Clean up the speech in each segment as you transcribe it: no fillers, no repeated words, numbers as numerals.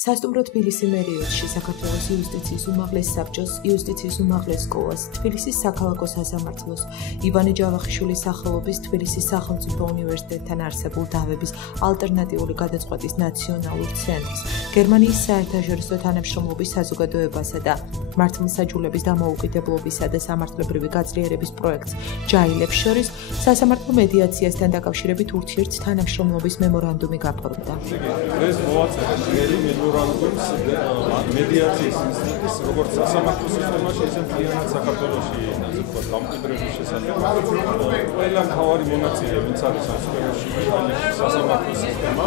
სასტუმრო თბილისი მერიოდში საქართველოს იუსტიციის უმაღლეს საბჭოს, იუსტიციის უმაღლეს სკოლას, თბილისის საქალაქო სასამართლოს, ივანე ჯავახიშვილის სახელობის თბილისის სახელმწიფო უნივერსიტეტთან არსებულ დავების ალტერნატიული გადაწყვეტის ნაციონალურ ცენტრს, გერმანიის საერთაშორისო თანამშრომლობის საზოგადოებასა და მართლმსაჯულების დამოუკიდებლობისა და სამართლებრივი გაძლიერების პროექტს ჯაილებს შორის სასამართლო მედიაციასთან დაკავშირებით ურთიერთ თანამშრომლობის მემორანდუმი გაფორმდა. მემორანდუმს მედიაციის ინსტიტუტის როგორც სასამართლო სისტემაში, ისე მთლიანად საქართველოში, ასე ვთქვათ, დამკვიდრების შესახებ. ყველა მთავარი მონაწილე, ვინც არის ამ სფეროში, სასამართლო სისტემა,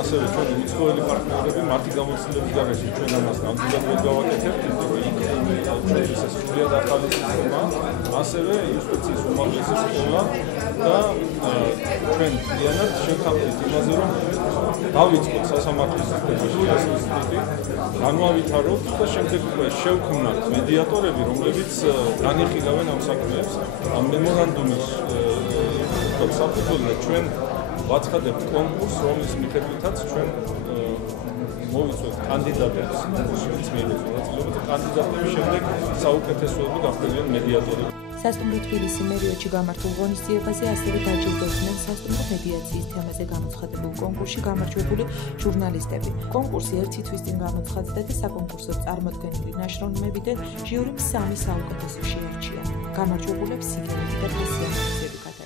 ასევე ჩვენი უცხოელი პარტნიორები, მათი გამოცდილების გარეშე ჩვენ ამას ნამდვილად ვერ გავაკეთებთ, იმიტომ რომ იქ ჩვენთვის ეს სრულიად ახალი სისტემა, ასევე იუსტიციის უმაღლესი სკოლა და ჩვენ მთლიანად შევთანხმდით იმაზე, რომ დავიწყოთ სასამართლო სისტემაში ეს ინსტიტუტი, განვავითაროთ და შემდეგ უკვე შევქმნათ მედიატორები, რომლებიც განიხილავენ ამ საქმეებს. ამ მემორანდუმის საფუძველზე ჩვენ ვაცხადებთ კონკურსს, რომლის მიხედვითაც ჩვენ მოვიწვევთ კანდიდატებს, ვინც მიიღებს მონაწილეობა და კანდიდატების შემდეგ საუკეთესოები გახდებიან მედიატორები. სასტუმრო თბილისი მერიოდში გამართულ ღონისძიებაზე ასევე დაჯილდოვდნენ სასტუმრო მედიაციის თემაზე გამოცხადებულ კონკურსში გამარჯვებული ჟურნალისტები. კონკურსი ერთი თვის წინ გამოცხადდა და საკონკურსო წარმოდგენილი ნაშრომებიდან ჟიურიმ 3 საუკეთესოში არჩია. გამარჯვებულებს სიგელით და პრესიანებზები